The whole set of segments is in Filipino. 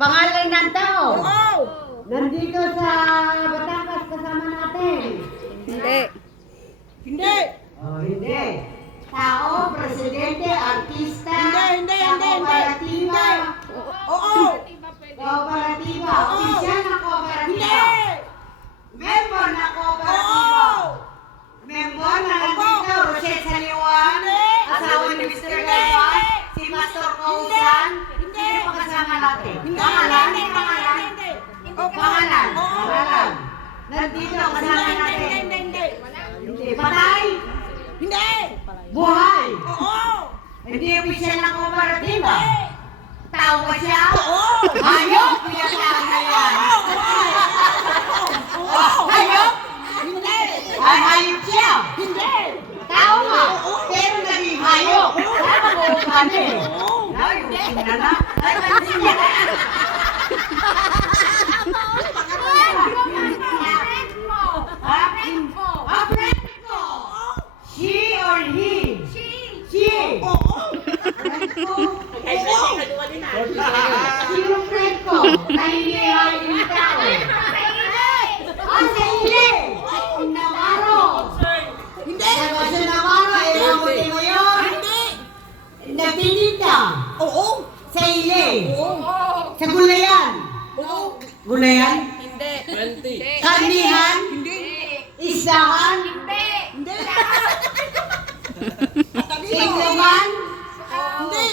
Pangalan ng tao. Oo. Nandito sa Batangas kasama natin. Hindi. Hindi. Oh, hindi. Tao, presidente, artista, Hindi. kooperatiba. Oo. Kooperatiba. Oo. Opisyal na Hindi. kooperatiba. Member na kooperatiba. Oo. Member na nandito, Rosette Saliwan. Hindi. Asawa ni Mr. Hindi. Galvan. Si Pastor Kausan. Hindi. Sino pa kasama natin? Hindi. Pangalan? Hindi. Pangalan? Hindi. Pangalan? Oo. Pangalan? Nandito kasama natin. Hindi. Hindi. Patay? Hindi. Buhay? Oo. Hindi opisyal na kooperatiba? Tao ba siya? Oo. Hayop! Pinatawag na yan! Hayop? Hindi. Ay, hayop siya! Hindi. Tao nga! Pero naging hayop! Tama mo kami! Oo. Ay, hindi na. Ay, hindi na. Ha? Ah, friend ko! She or he? She! Friend ko? Sino friend ko? Nahihihay yung tao. Ah, sa hili! Navarro! Hindi. Sa Navarro, ilamutin mo yun? Hindi. Nagtitinda Oo. sa hili. Oo. Sa gulayan. Oo. Gulayan? Hindi. Karnihan? Hindi. Isdahan? Hindi. Tiglaban? Hindi.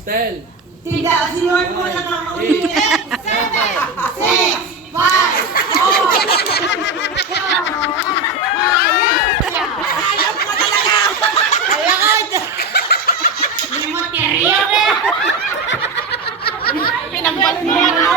Tel. Tinda, sinuhan mo lang ang ulit. 6, 5, 4, Hayop ka talaga. Kaya ka! Hindi mo teriyo na! Pinagbalon mo yan.